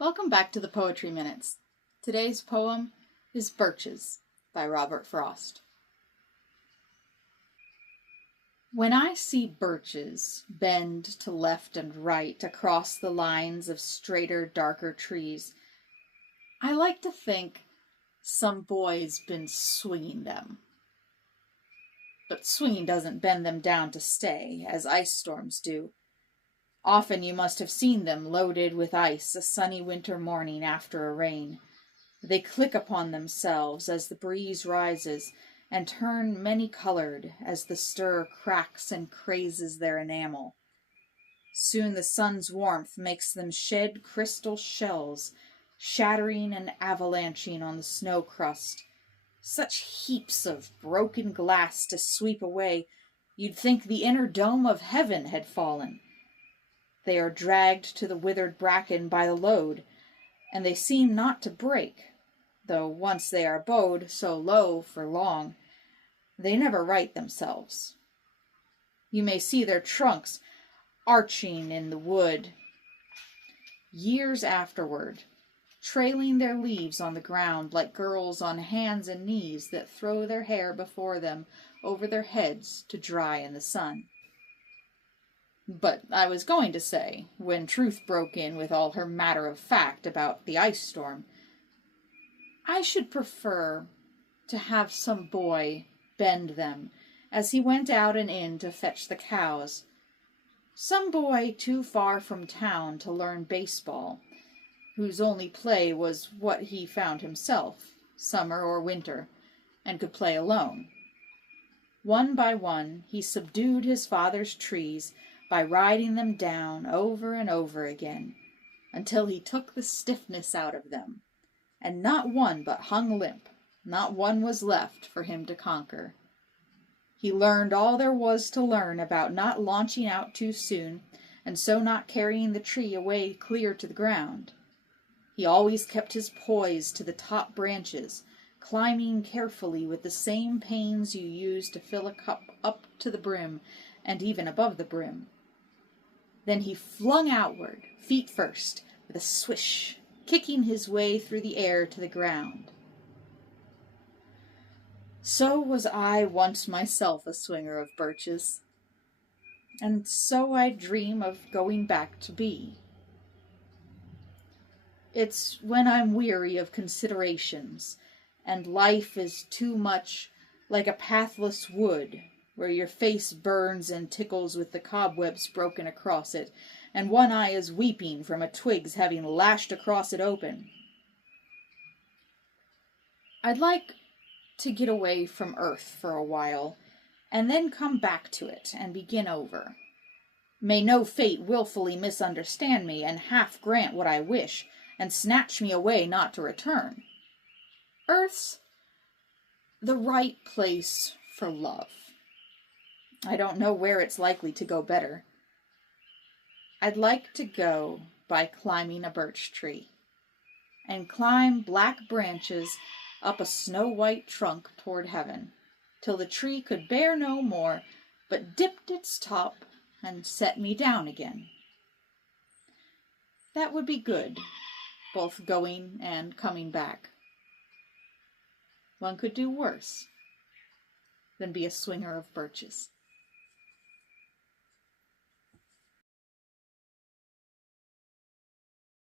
Welcome back to the Poetry Minutes. Today's poem is Birches by Robert Frost. When I see birches bend to left and right across the lines of straighter, darker trees, I like to think some boy's been swinging them. But swinging doesn't bend them down to stay, as ice storms do. Often you must have seen them loaded with ice a sunny winter morning after a rain. They click upon themselves as the breeze rises and turn many-colored as the stir cracks and crazes their enamel. Soon the sun's warmth makes them shed crystal shells, shattering and avalanching on the snow crust. Such heaps of broken glass to sweep away, you'd think the inner dome of heaven had fallen. They are dragged to the withered bracken by the load, and they seem not to break, though once they are bowed so low for long, they never right themselves. You may see their trunks arching in the wood years afterward, trailing their leaves on the ground like girls on hands and knees that throw their hair before them over their heads to dry in the sun. But I was going to say, when Truth broke in with all her matter-of-fact about the ice storm, I should prefer to have some boy bend them as he went out and in to fetch the cows. Some boy too far from town to learn baseball, whose only play was what he found himself, summer or winter, and could play alone. One by one he subdued his father's trees by riding them down over and over again, until he took the stiffness out of them, and not one but hung limp, not one was left for him to conquer. He learned all there was to learn about not launching out too soon, and so not carrying the tree away clear to the ground. He always kept his poise to the top branches, climbing carefully with the same pains you use to fill a cup up to the brim and even above the brim. Then he flung outward, feet first, with a swish, kicking his way through the air to the ground. So was I once myself a swinger of birches, and so I dream of going back to be. It's when I'm weary of considerations, and life is too much like a pathless wood, where your face burns and tickles with the cobwebs broken across it, and one eye is weeping from a twig's having lashed across it open. I'd like to get away from earth for a while, and then come back to it and begin over. May no fate willfully misunderstand me, and half grant what I wish, and snatch me away not to return. Earth's the right place for love. I don't know where it's likely to go better. I'd like to go by climbing a birch tree, and climb black branches up a snow-white trunk toward heaven, till the tree could bear no more, but dipped its top and set me down again. That would be good, both going and coming back. One could do worse than be a swinger of birches.